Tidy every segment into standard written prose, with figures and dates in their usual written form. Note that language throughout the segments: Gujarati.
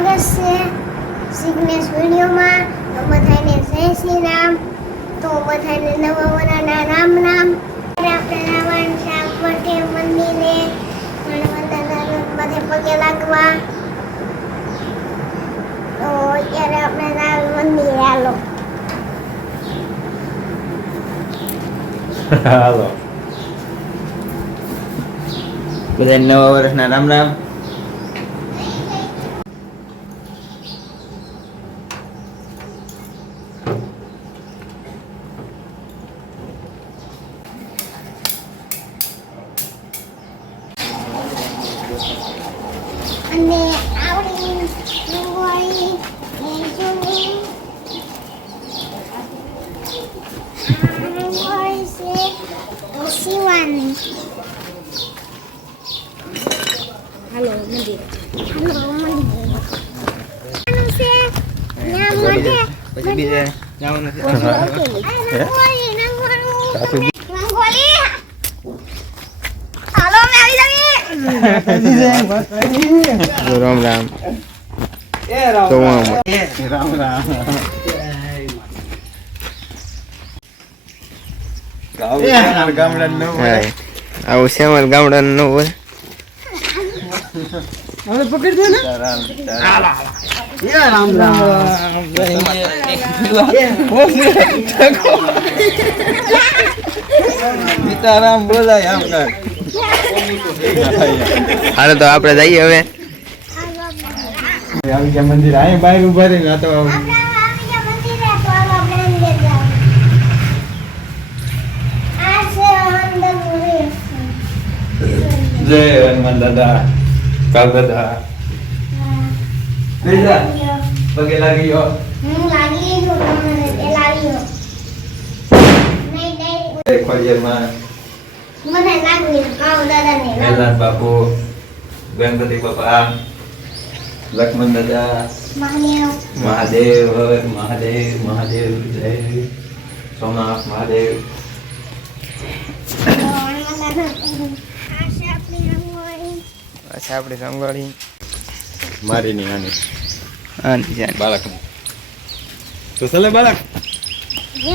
સ્વાગત છે સિગ્નેસ વિડીયોમાં. તો બધાને જય શ્રી રામ. તો બધાને નવા વરાના રામ રામ. આપણે રાવણ શ્યામ માટે મંદિરે બધે પગે લાગવા. તો અત્યારે આપણે રામ મંદિરે હાલો. હાલો બધા નવા વર્ષના રામ રામ. અને આવડી રંગોળી રંગોળી છે શિવાની. હાલો મંદિર. હાલો મંદિર છે ત્યાં મોઢે પછી બીજે જવાનું છે. રંગોળી રંગોળી. હાલો મે આવી જવી. રામ રામ. તો રામ રામ. આવું છે અમારે ગામડાનું નવું હોય. હવે પકડી દે ને. રામ રામ. સીતારામ બોલાય આમ કર. હાલો તો આપણે જઈએ હવે. આવી ગયા મંદિર. અહીં બહાર ઉભા રહીને તો જય હનુમાન દાદા કાગદા પગે લાગી ગયો. ખોડિયારમાં વેલાન બાપુ, ગણપતિ બાપા, લક્ષ્મણ દાદા, મહાદેવ હર મહાદેવ મહાદેવ જય સોમનાથ મહાદેવ. અચ્છા આપણી રંગોળી મારી ની આની આની જાન બાળકની તો ચલે બાળક એ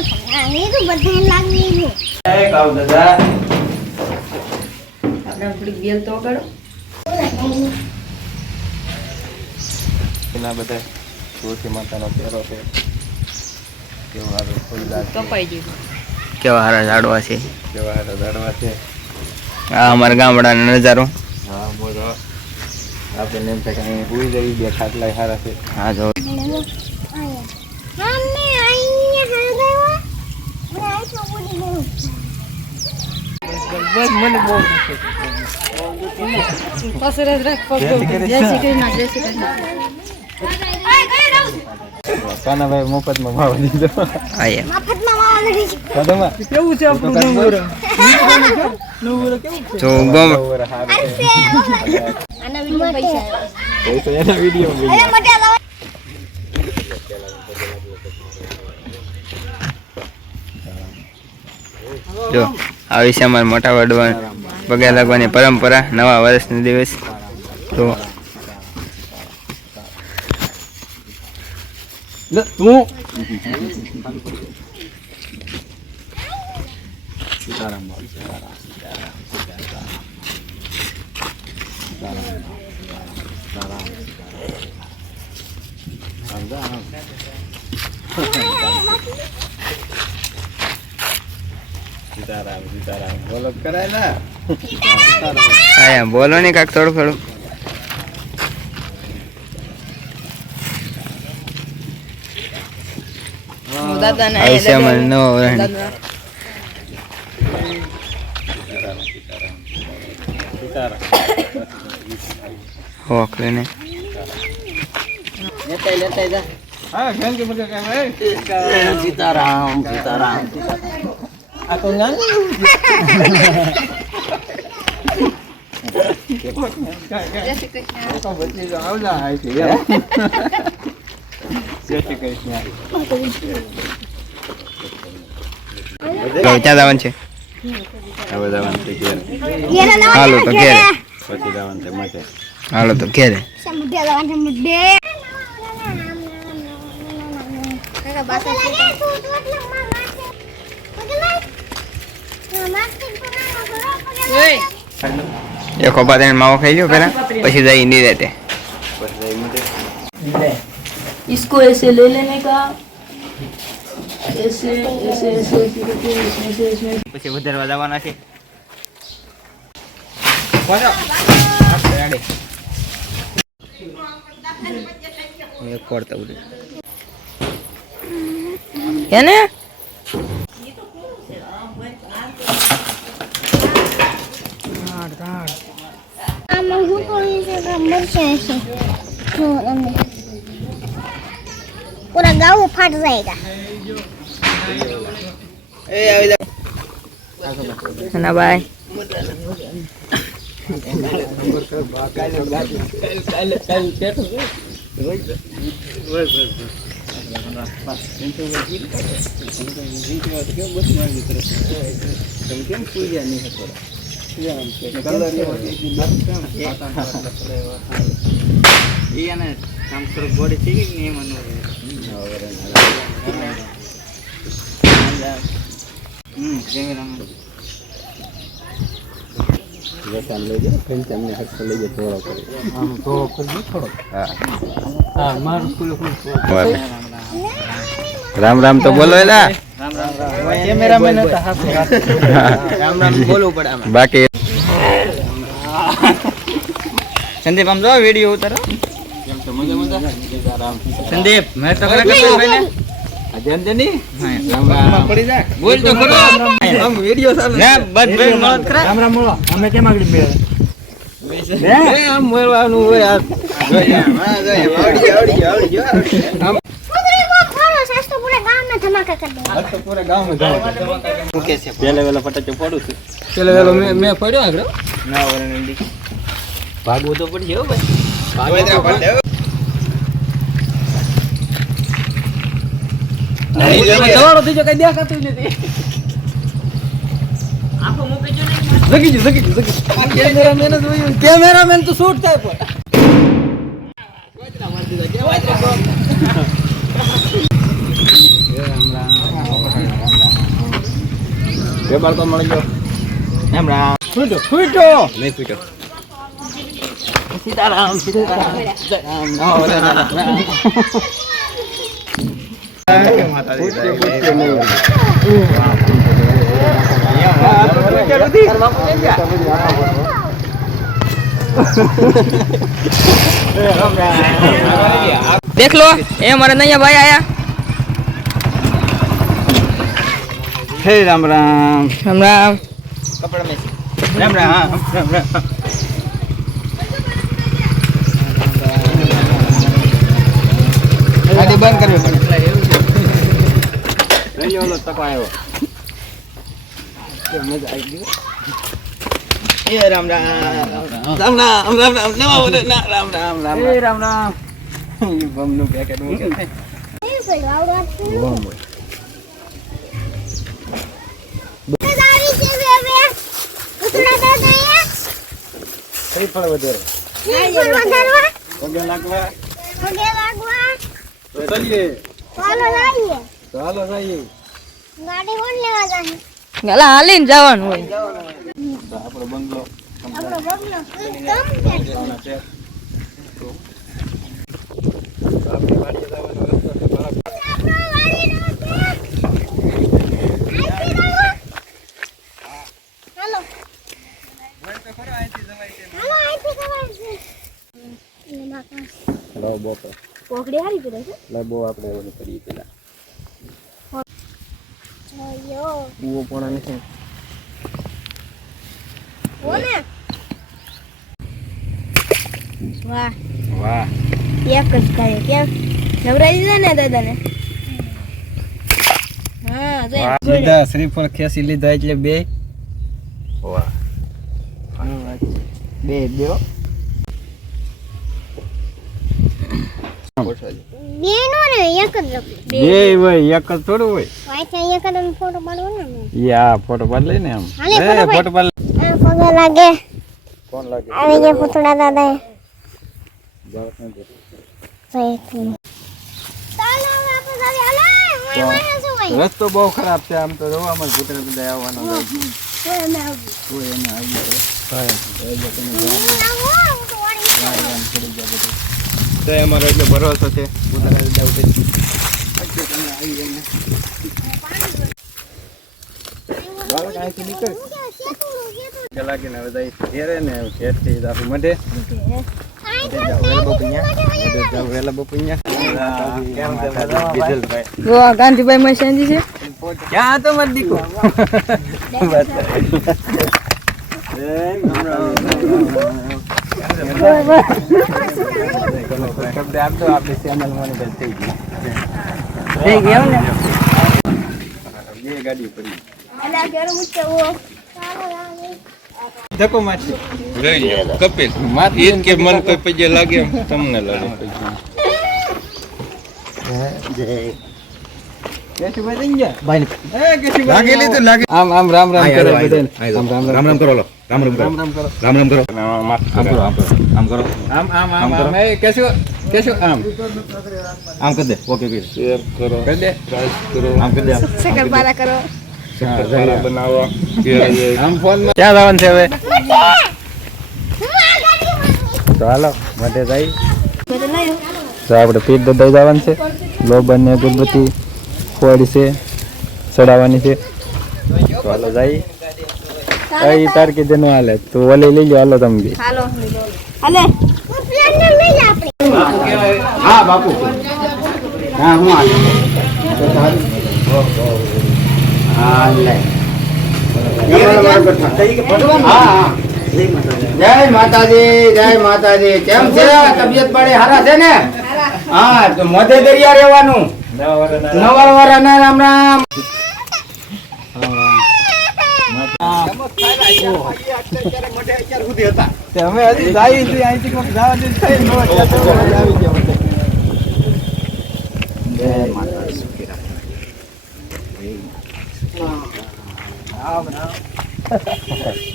તો બધા લાગી ગયું. એ કાવ દાદા આપણે થોડી બેલ તો કરો. એના બધા તુલસી માતાનો પેરો છે. કેવો હારો ફૂલદાર કપાઈ ગયું. કેવા હારા ઝાડવા છે. કેવા હારા ઝાડવા છે. આ અમારા ગામડાનો નજારો. હા બોલો આપણે એમ થાય કે અહીં ભૂલી જઈ બે ખાટલા સારા છે. હા જો બસ મને બહુ કાનાભાઈ મફતમાં માવા દીધો. કેવું છે આપણું એના વિડીયો જો આવી છે અમારા મોટા વડવા પગે લાગવાની પરંપરા નવા વર્ષનો દિવસ. તો તું સીતારામ બોલો કરાય ના. હા બોલો ને કાક થોડું થોડું. સીતારામ સીતારામ. Ako nga. ક્યાં જવાનું છે? હવે જવાનું છે ઘેર. હાલો તો ઘેરે. પછી જવાનું છે મઠે. હાલો તો ઘેરે. તારા બાકા લાગે તું એટલે માર મારશે પગે લાગ મારશે તો ઓય એ ખોપા તેને માવો ખાઈ લ્યો પેલા પછી જઈ નહીં રહેતે इसको ऐसे ले लेने का ऐसे ऐसे ऐसे ऐसे પછી વધારવા જવાના છે એક પડતા ઉડે કેને આમાં હું કોઈ છે કે મરશે છે જો અમે પૂરા ગાવ ફાટ જાયગા એ આવી જા ના બાય રામ રામ તો બોલો એલા કેમેરામેન હતા રામ રામ બોલવું પડે આમાં બાકી સંદીપ આમ જો વિડિયો ઉતારો કેમ તો મજા મજા સંદીપ મેં તો કરે ભાઈ ને અજંદની રામ રામ પડી જા બોલ તો ખરો આમ વિડિયો ચાલે ના બસ ભાઈ મળત ખરા રામ રામ બોલો અમે કેમ આગળ બે એ આમ મોરવાનું હોય આ હા આવડી જો આમ તો પૂરા ગામમાં ધમાકા કરી દે તો પૂરા ગામમાં ધમાકા ઓકે છે પેલે વેલા ફટાચો ફોડું છું પેલે વેલો મે ફોડ્યો આગળ ના વરન દી ભાગવો તો પડશે હો ભાઈ ભાગવો દવાડો થઈ જો કઈ દેખાતું નથી આખો મૂકે જો નહીં જગી કેમેરામેન તો શૂટ થાય પણ બે બાળકો મળી ગયો એમ રામ ફૂટો નહીં ફૂટો સીતારામ देख लो ये हमारे नैया भाई आया हे राम राम राम राम कपड़ा में राम राम राम राम गाड़ी बंद करवी પડે નહીં ઓલો તકો આવ્યો કે મજા આવી ગઈ એ રામ રામ રામ રામ રામ રામ નવા ઓલે ના રામ રામ રામ ए राम राम ઈ બમનું પેકેટ મૂકે છે એ પેલો આવડો બમ આવી છે બે ઉતરા દાદા કઈ ફળ વધારે એ વધારવા પગે લાગવા પગે લાગવા તો ચલીએ ચાલો લાવીએ ચાલો જઈએ ગાડી કોણ લેવા જાય ગલા હાલીને જવાનું હોય આપણો બંગલો આપણો બગલો કમ જવાના છે આપણી વાડીએ જવાનો રસ્તો છે બરાબર હાલો હાલો અહીંથી જવાય છે લો બોપે પોકડી હારી પડે છે લે બો આપણે ઓલું કરીએ પેલા યો કૂવો પણ નથી ઓને વાહ વાહ એક જ કરે કેમ નવરાઈ દીધા ને દાદાને હા સીધા શ્રીફળ ખેસી લીધા એટલે બે વાહ બે બેરો બે નો રે એક જ બે હોય એક જ થોડું હોય વાંચે એક જ ફોટો પાડવો ને યા ફોટો પાડ લઈ ને આમ હાલે ફોટો પાડ પગે લાગે કોણ લાગે આવી ગયા પુતળા દાદા જાવ ને ચાલો આપણે આવી હાલે વાળા શું હોય રસ્તો બહુ ખરાબ છે આમ તો જોવામાં કૂતરા બધા આવવાનો હોય. કોઈ અમે આવું કોઈ એને આવી જાય એ જો તમે તો અમારો એટલો ભરોસો છે કૂતરા બધા ઉઠે તમે આવી જાય બાળક અહીંથી નીકળ કલાકીને બધા ઘેરે ને ઘેરથી આપી મઢે જો આ ગાંધીભાઈ માં સાંજી છે. ક્યાં હતો મારો દીકરો શબ્દ આપતો આપણી ચેનલ મોનિટર થઈ ગઈ. થઈ ગયો ને. બે ગાડી પડી અલા ઘર મુચ્ચે ઓ ચાલો ધક્કો મારશે કપિલ ઈદ કે મન કોઈ પજે લાગે તમને લાગે કેશુભાઈ થઈ ગયા ભાઈ એ કેશુભાઈ લાગે લીધું લાગે આમ આમ રામ રામ આય, કરો આય, બધાને. આય, આમ રામ રામ રામ કરો લો રામ રામ કરો રામ રામ કરો રામ રામ કરો આમ કરો આમ કરો આમ આમ આમ આમ એ કેશુ કેશુ આમ આમ કરી દે ઓકે કરી શેર કરો કરી દે આમ કરી દે શકરપારા કરો શક્કરપારા બનાવો આમ ફોન માં ક્યાં જવાનું છે હવે તો હાલો માટે જઈ તો આપણે પીઠ દદાઈ જવાનું છે લોબન ને અગરબત્તી ફોડી છે ચડાવવાની છે તો હાલો જઈ કઈ તારકી દેનો હાલે તો ઓલે લઈ લો હાલો તમે બી હાલો હાલે પ્લાન લઈ લે આપણે હા બાપુ હા હું આલે હા લે હા જય માતાજી કેમ છે તબિયત પાણી હારા છે ને હા તો મધે દરિયા રહેવાનું નવા વાળા રામ રામ અમે હજી જાય છે અહીંથી કોક જવા દે થઈ નો આવી ગયા જય માતાજી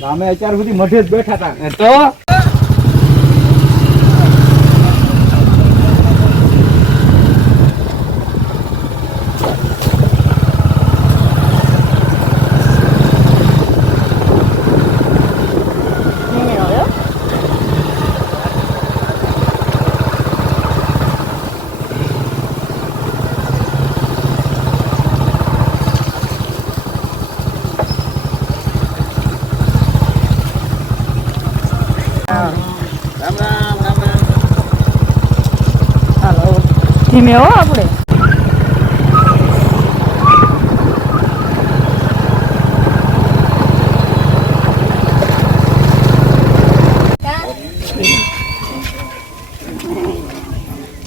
અમે અત્યાર સુધી મઢે જ બેઠા હતા તો ધીમે હો આપણે.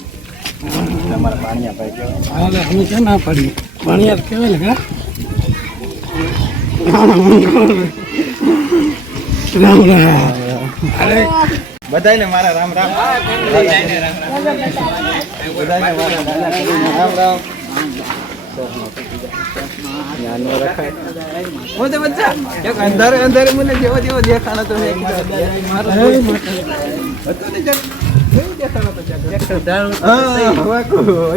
તમારા પાણીયા ભાઈ કેવા અમે ક્યાં ના પાડી પાણી કેવાય ને રામ રામ અરે બધાયને મારા રામ રામ બધાયને મારા રામ રામ યાનો રખાય હું તો બચ્ચા એક અંધારે અંધારે મને જેવો જેવો દેખાણો તો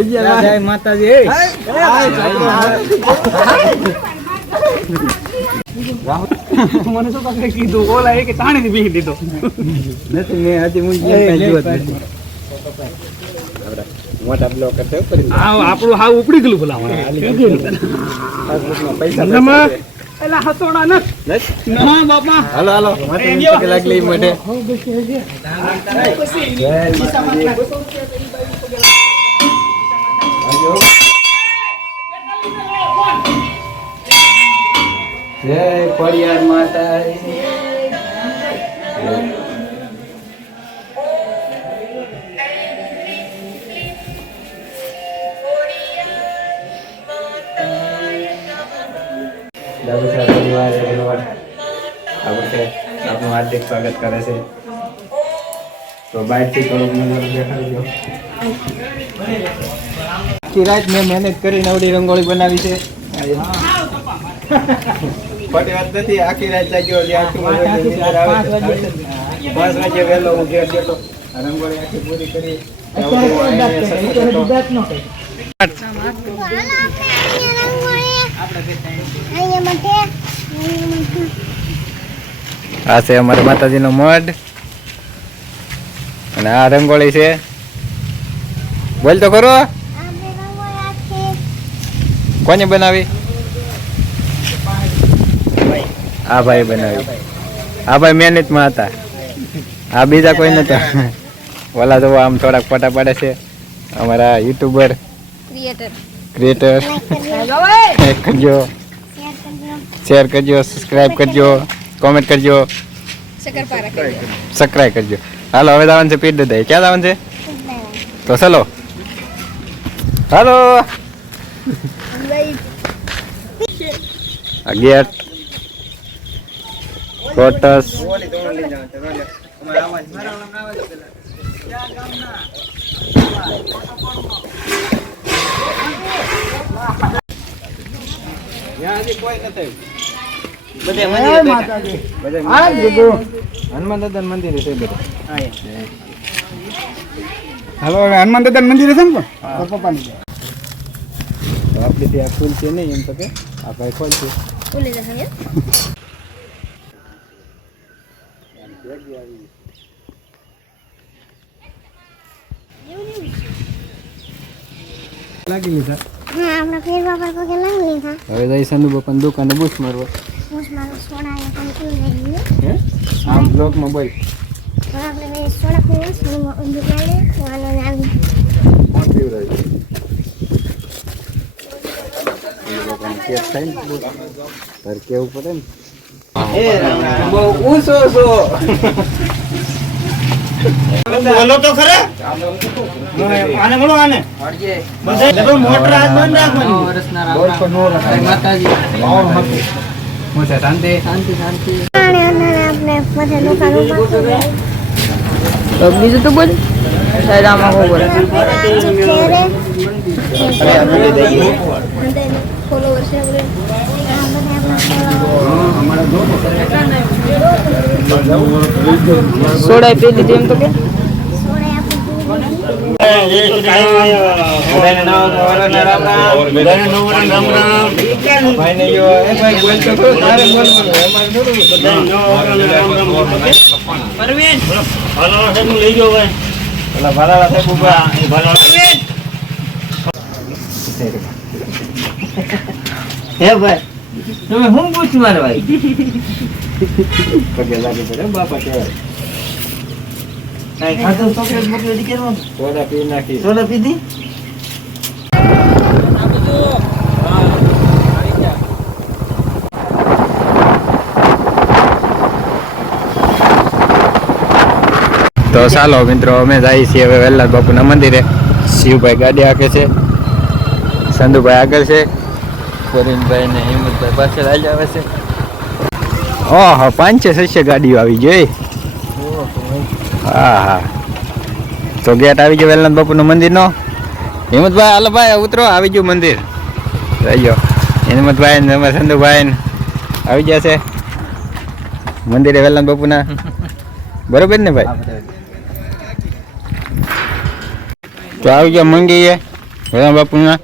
જય માતાજી મને તો કાંઈ કીધું ઓલા એ કે તાણી બી દીધો નથી મેં હજી હું મોટા બ્લોક કરશે આપણું હાવ ઉપડી ગયેલું પેલા પૈસા એલા હસોડા નથી ના બાપા હાલો હાલો કલાક લઈ માટે જય ખોડિયાર માતા દાદુસા પરિવાર આપણું હાર્દિક સ્વાગત કરે છે તો બાઇકથી થોડુંક નજર દેખાડી દો આખી રાત મેં મહેનત કરીને આવડી રંગોળી બનાવી છે ખોટી વાત નથી આખી રાત જાગ્યો 5 વાગે વહેલો હું ઘેર ગયો રંગોળી આખી પૂરી કરી તો હાલો આપણે અહીંયા રંગોળી અહીંયા માટે આ છે અમારા માતાજીનો મઢ અને આ રંગોળી છે. બોલ તો ખરો, આપણે રંગોળી આખી કોને બનાવી? આ ભાઈ બનાવી. આ ભાઈ મહેનતમાં હતા, આ બીજા કોઈ નતા. ઓલા તો આમ થોડાક ફોટા પાડે છે અમારા યુટ્યુબર ક્રિએટર. લાઈક કરજો, શેર કરજો, સબસ્ક્રાઇબ કરજો, કોમેન્ટ કરજો, સબસ્ક્રાઇબ કરજો. હાલો હવે દાવન છે પીટ દે. ક્યાં દાવન છે? તો ચલો હાલો. ગેટ કોટસ હનુમાન દાદા મંદિર છે બધું. હાલો હવે હનુમાન દાદા મંદિર છે ને પણ પપ્પાની આપણી ત્યાં ફૂલ છે નહીં એમ તો કે આ ભાઈ ખોલ છે. લાગી લીધા. હા આપણે ફેર બાપા પગે લાગી લીધા. હવે જઈ સંધુ બાપાની દુકાને બુશ મારવા. બસ મારો સોડા એ પણ પી લઈએ. આમ બ્લોકમાં બોલ. તો આપણે બે સોડા પીવા સોડામાં ઊંધું લાગે વાલો લાવી. કોણ પીવડાવે? એ લોકોને કેસ થાય ને તારે કેવું પડે ને. બહુ ઊંચો છો. બોલો તો ખરા આને મળો આને બધા મોટર હાથ બંધ રાખવાની મોટા શાંતિ. અને અંદર આપણે બધા દુકાન ઉપર તો બીજું તો બોલ સાહેબ આમાં કહો બોલ ફોલોવર છે સોડા પી લીધી એમ તો કે હે ભાઈ તમે હું પૂછ મારે ભાઈ પગે લાગે પડે બાપા કહેવાય. કાઈ ખાધું ચોકલેટ બોકલેટ કેવાનું સોડા પી નાખી. સોડા પીધી તો ચાલો મિત્રો અમે જઈએ છીએ હવે વેલ્લાદ બાપુના મંદિરે. શિવભાઈ ગાડી હાકે છે, સંધુભાઈ આગળ છે, કોરિનભાઈ ને હિંમતભાઈ પાછળ આવી આવે છે. ઓહો 5-6 ગાડીઓ આવી ગઈ. હા હા તો ગેટ આવી ગયો વેલનાથ બાપુનું મંદિરનો. હિંમતભાઈ હાલો ભાઈ ઉતરો, આવી ગયું મંદિર. રહી ગયો હિંમતભાઈ ને અમારા સંધુભાઈ ને આવી ગયા છે મંદિરે વેલનાથ બાપુના. બરોબર ને ભાઈ? તો આવી ગયા મંગીએ વેલનાથ બાપુના.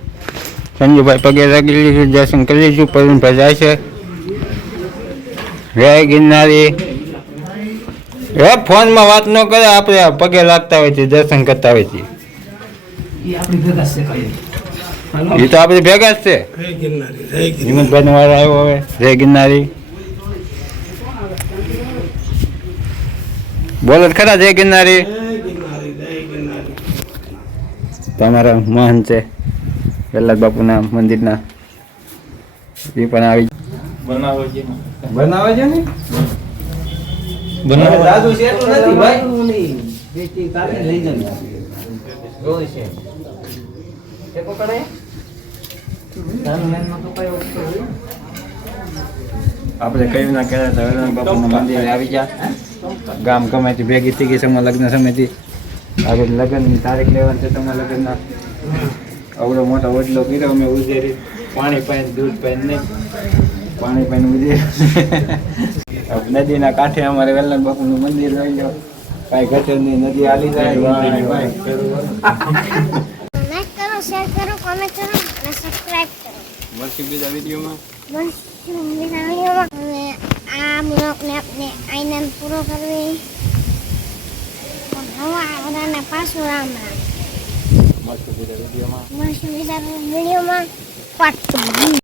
સંજુભાઈ પગે લાગી લીધું, દર્શન કરી લીધું. પરુણભાઈ જાય છે. જય ગિરનારી. એ ફોનમાં વાત ન કરે, આપણે પગે લાગતા હોય છે, દર્શન કરતા હોય છે. એ તો આપણે ભેગા જ છે. હિંમતભાઈ નો વારો આવ્યો હવે. જય ગિરનારી બોલો ખરા. જય ગિરનારી. તમારા મહંત છે વેલ્લાદ બાપુના મંદિરના, એ પણ આવી બનાવે છે ને બનાવે. દાદુ છે એટલું નથી ભાઈ. બેટી કાલે લઈ જને રોય છે એ પકડે દાદુ લાઈનમાં તો કયો આપણે કયું ના કહેતા હતા વેલનાથ બાપુના મંદિરે આવી ગયા. ગામ કમાઈથી ભેગી થઈ ગઈ છે લગ્ન સમયથી. હવે લગ્નની તારીખ લેવાની છે તમારા લગ્નના. અવડો મોટો ઓટલો કર્યો અમે ઉજેરી. પાણી પાઈને દૂધ પાઈને નહીં, પાણી પાઈને ઉજેરી. નદીના કાંઠે અમારે વેલનાથ બાપુનું મંદિર રહી ગયો. કાંઈ ઘટે નહીં, નદી હાલી જાય. વાહ, વાહ. લાઈક કરો, શેર કરો, કોમેન્ટ કરો અને સબસ્ક્રાઇબ કરો. મળશું બીજા વિડીયોમાં. મળશું બીજા વિડીયોમાં. અને આ બ્લોગને આપણે આઈનન પૂરો કરવી. નવા બધાને પાછું રામ રામ. મળશું બીજા વિડીયોમાં. મળશું બીજા વિડીયોમાં. પાર્ટ 2.